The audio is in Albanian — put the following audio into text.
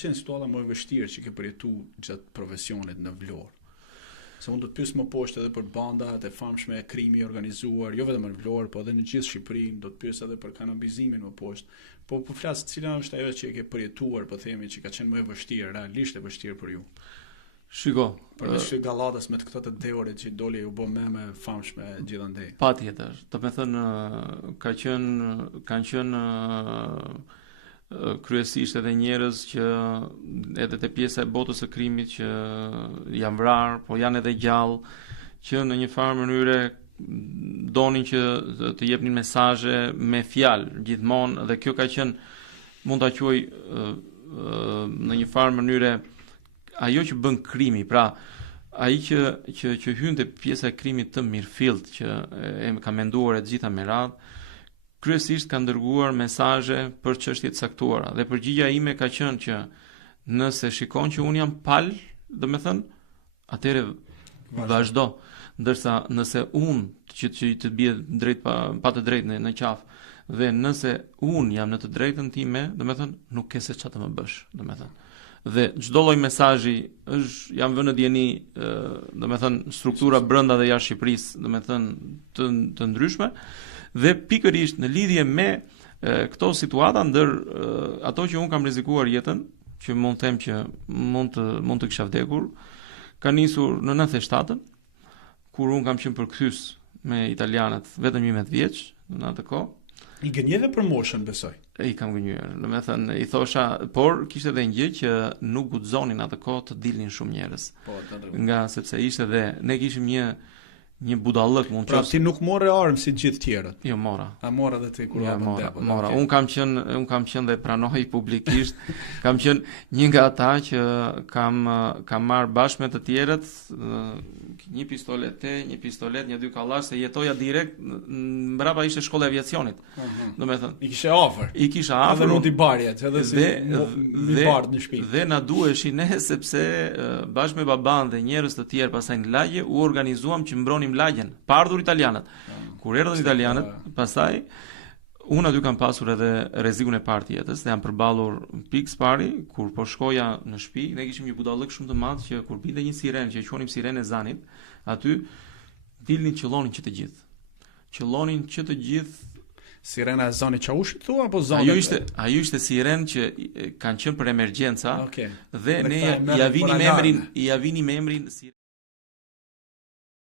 qenë situata më e vështirë që ke përjetu gjatë profesionit në Vlorë? Se unë do të pyes më poshtë edhe për bandat e famshme e krimi i organizuar, jo vetëm në Vlorë, po edhe në gjithë Shqipërinë, do të pyes edhe për kanabizimin më poshtë. Po flas cila është ajo që e ke përjetuar, po themi që ka qenë më e vështirë, realisht e vështirë për ju. Shiko, përveç gallatës me këto të deorit që doli u bë me famshme gjithandej. Patjetër, do të thënë kanë qenë kryesisht edhe njerëz që edhe te pjesa e botës së krimit që janë vrarë, po janë edhe gjallë, që në një farë mënyre donin që të jepnin mesazhe me fjalë gjithmonë, dhe kjo ka qenë, mund ta quaj në një farë mënyre ajo që bën krimi, pra ai që hyn te pjesa e krimit të mirëfillt, që e ka menduar e gjitha me radhë, kryesisht ka dërguar mesazhe për çështje të caktuara, dhe përgjigjja ime ka qenë që nëse shikon që un jam pal, do të thënë, atëre vazhdo, ndërsa nëse un që të bie drejt pa të drejtë në qafë, dhe nëse un jam në të drejtën time, do të thënë, nuk ke se çfarë të më bësh, do të thënë. Dhe çdo lloj mesazhi jam vënë në dieni, do të thënë, struktura brenda dhe jashtë Shqipërisë, do të thënë të ndryshme. Dhe pikërisht në lidhje me këto situata, ndër ato që un kam rrezikuar jetën, që mund të them që mund të kisha vdekur, ka nisur në 97-ën, kur un kam qenë përkthyes me italianët vetëm 11 vjeç në atë kohë. I gënjeve për moshën, besoj. I kam gënjur. Do të thënë, i thosha, por kishte edhe një gjë që nuk guxonin atë kohë të dilnin shumë njerëz. Po, nga sepse ishte dhe ne kishim një budallëk, mund të Pra ti nuk morë armë si gjithë tjerët. Jo, mora. A mora edhe ti kur mora. Un kam qenë dhe pranoj publikisht. Kam qenë një nga ata që kam marr bashkë me të tjerët një pistolet, një dy kallash, se jetoja direkt mbrapa ishte shkolla e aviacionit. Do të thënë, i kishe afër. I kisha afër. Edhe rudi barjet, edhe si mi bardh në shtëpi. Dhe na duheshin ne, sepse bashkë me baban dhe njerëz të tjerë pasaj në lagje u organizuam që mbronim lagjen, pa ardhur italianët. Kur erdhën italianët, pastaj unë aty kam pasur edhe rrezikun e parë të jetës, dhe jam përballur pikë pari, kur po shkoja në shtëpi, ne kishim një budallëk shumë të madh që kur binte një sirenë, që e quonim sirenë e zanit, aty dilnin qellonin që të gjithë. Sirena e zanit Çavushit thua apo zanit? Ajo ishte sirenë që kanë qenë për emergjenca. Okay. Dhe ne ja vinim emrin